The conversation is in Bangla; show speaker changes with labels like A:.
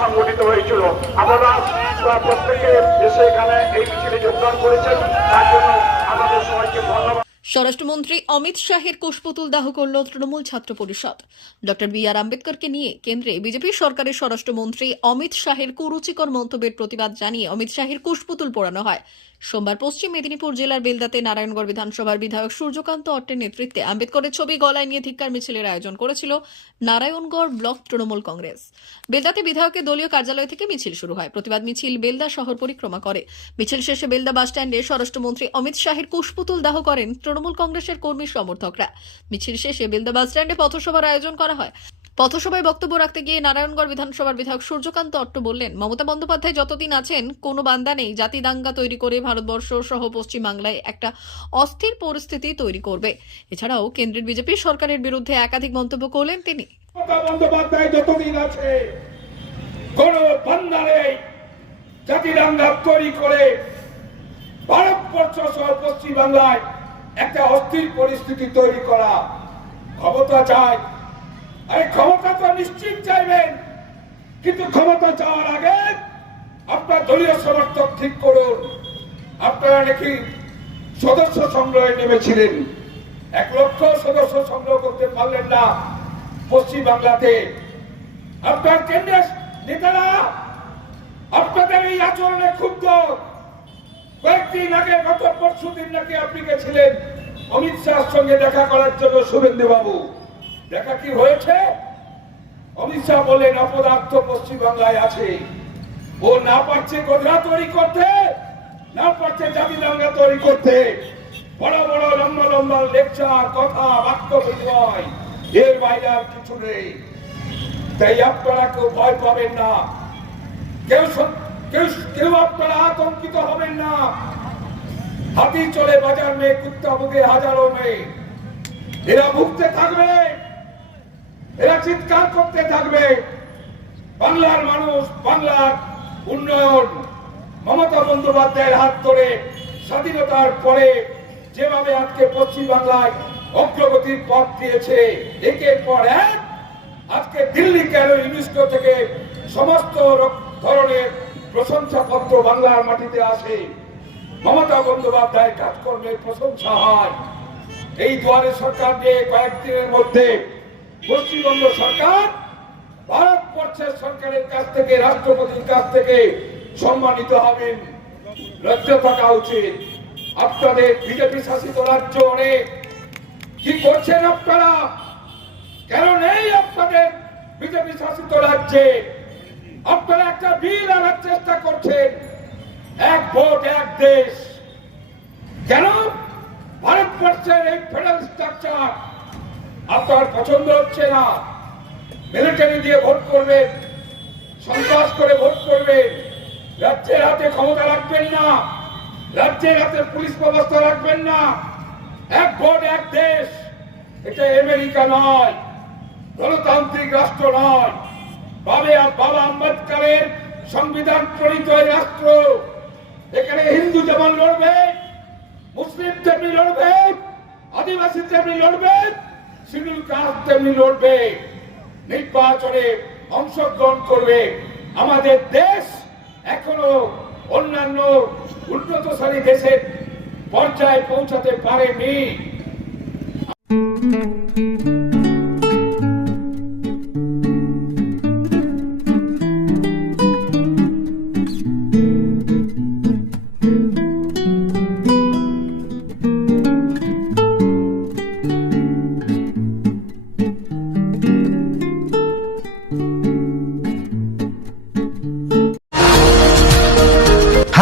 A: সংগঠিত হয়েছিল। আপনারা প্রত্যেকে এসে এখানে এই মিছিলে যোগদান করেছেন। তার জন্য
B: স্বরাষ্ট্রমন্ত্রী অমিত শাহের কুশপুতুল দাহ করল তৃণমূল ছাত্র পরিষদ। ডক্টর বি আর আম্বেদকরকে নিয়ে কেন্দ্রে বিজেপি সরকারের স্বরাষ্ট্রমন্ত্রী অমিত শাহের কুরুচিকর মন্তব্যের প্রতিবাদ জানিয়ে অমিত শাহের কুশপুতুল পোড়ানো হয়। সোমবার পশ্চিম মেদিনীপুর জেলার বেলদাতে নারায়ণগড় বিধানসভার বিধায়ক সূর্যকান্ত অট্টের নেতৃত্বে আম্বেদকরের ছবি গলায় নিয়ে ধিক্কার মিছিলের আয়োজন করেছিল নারায়ণগড় ব্লক তৃণমূল কংগ্রেস। বেলদাতে বিধায়কের দলীয় কার্যালয় থেকে মিছিল শুরু হয়। প্রতিবাদ মিছিল বেলদা শহর পরিক্রমা করে। মিছিল শেষে বেলদা বাসস্ট্যান্ডে স্বরাষ্ট্রমন্ত্রী অমিত শাহের কুশপুতুল দাহ করেন তৃণমূল কংগ্রেসের কর্মী সমর্থকরা। মিছিল শেষে বেলদা বাসস্ট্যান্ডে পথসভার আয়োজন করা হয়। পথসভায় বক্তব্য রাখতে গিয়ে নারায়ণগড় বিধানসভার বিধায়ক সূর্যকান্ত অট্ট বললেন, মমতা বন্দ্যোপাধ্যায় যতদিন আছেন, কোনো বান্দা নেই। জাতি দাঙ্গা তৈরি করে ভারতবর্ষ সহ পশ্চিমবাংলায় একটা অস্থির পরিস্থিতি তৈরি করবে। এছাড়াও কেন্দ্রের বিজেপি সরকারের বিরুদ্ধে একাধিক মন্তব্য করলেন তিনি।
C: নেই। জাতিরাঙ্গা তৈরি করে ভারতবর্ষ সহ পশ্চিম বাংলায় একটা অস্থির পরিস্থিতি তৈরি করা। ক্ষমতা চায় আরে ক্ষমতা তো নিশ্চিত চাইবেন। কিন্তু ক্ষমতা চাওয়ার আগে আপনার দলীয় সমর্থক ঠিক করুন। আপনারা নাকি সদস্য সংগ্রহে নেমেছিলেন। এক লক্ষ সদস্য সংগ্রহ করতে পারলেন না পশ্চিম বাংলাতে। আপনার কেন্দ্রের নেতারা আপনাদের এই আচরণে ক্ষুব্ধ। কয়েকদিন আগে, গত পরশু দিন নাকি আপনি গেছিলেন অমিত শাহর সঙ্গে দেখা করার জন্য শুভেন্দু বাবু দেখা কি হয়েছে? অমিত শাহ বললেন, অপদার্থ পশ্চিমবাংলায় আছে। ও না পারছে গোধরা তৈরি করতে, না পারছে জাতি দাঙ্গা তৈরি করতে। বড় বড়, লম্বা লম্বা লেকচার, কথা, বাক্য বিনিময়। এর বাইরে আর কিছু নেই। তাই আপনারা কেউ ভয় পাবেন না। কেউ সন- কেউ কেউ আপনারা আতঙ্কিত হবেন না। হাতি চলে বাজার মেয়ে কুত্তা বুকে হাজারো মেয়ে এরা ভুগতে থাকবে, এরা চিৎকার করতে থাকবে। বাংলার মানুষ, বাংলার উন্নয়ন, মমতা বন্দ্যোপাধ্যায়ের হাত ধরে স্বাধীনতার পরে যেভাবে আজকে পশ্চিম বাংলায় অগ্রগতির পথ দিয়েছে, একের পর এক আজকে দিল্লি কেন ইউনেস্কো থেকে সমস্ত ধরনের প্রশংসাপত্র বাংলার মাটিতে আসে মমতা বন্দ্যোপাধ্যায় কাজকর্মের প্রশংসা হয়। এই দুয়ারে সরকার নিয়ে কয়েকদিনের মধ্যে পশ্চিমবঙ্গ সরকার ভারত ভারতবর্ষের সরকারের কাছ থেকে, রাষ্ট্রপতির কাছ থেকে সম্মানিত হবেন। লজ্জা থাকা উচিত। আপনাদের বিজেপি শাসিত রাজ্য অনেক। কি করছেন আপনারা? কেন নেই আপনাদের বিজেপি শাসিত রাজ্যে? আপনারা একটা বিল আনার চেষ্টা করছেন। এক ভোট, এক দেশ। কেন? ভারতবর্ষের এই ফেডারেল স্ট্রাকচার আপনার পছন্দ হচ্ছে না। মিলিটারি দিয়ে ভোট করবেন, সন্ত্রাস করে ভোট করবেন। রাজ্যের হাতে ক্ষমতা রাখবেন না। রাজ্যের হাতে পুলিশ ব্যবস্থা রাখবেন না। এক ভোট, এক দেশ। এটা আমেরিকা নয়, গণতান্ত্রিক রাষ্ট্র নয়। বাবে, বাবা সংবিধান প্রণীত রাষ্ট্র। এখানে হিন্দু যেমন লড়বে, মুসলিম তেমনি লড়বে, আদিবাসী তেমনি লড়বে শিডিউল কাস্ট তেমনি লড়বে, নির্বাচনে অংশগ্রহণ করবে। আমাদের দেশ এখনও অন্যান্য উন্নতশালী দেশের পর্যায়ে পৌঁছাতে পারেনি।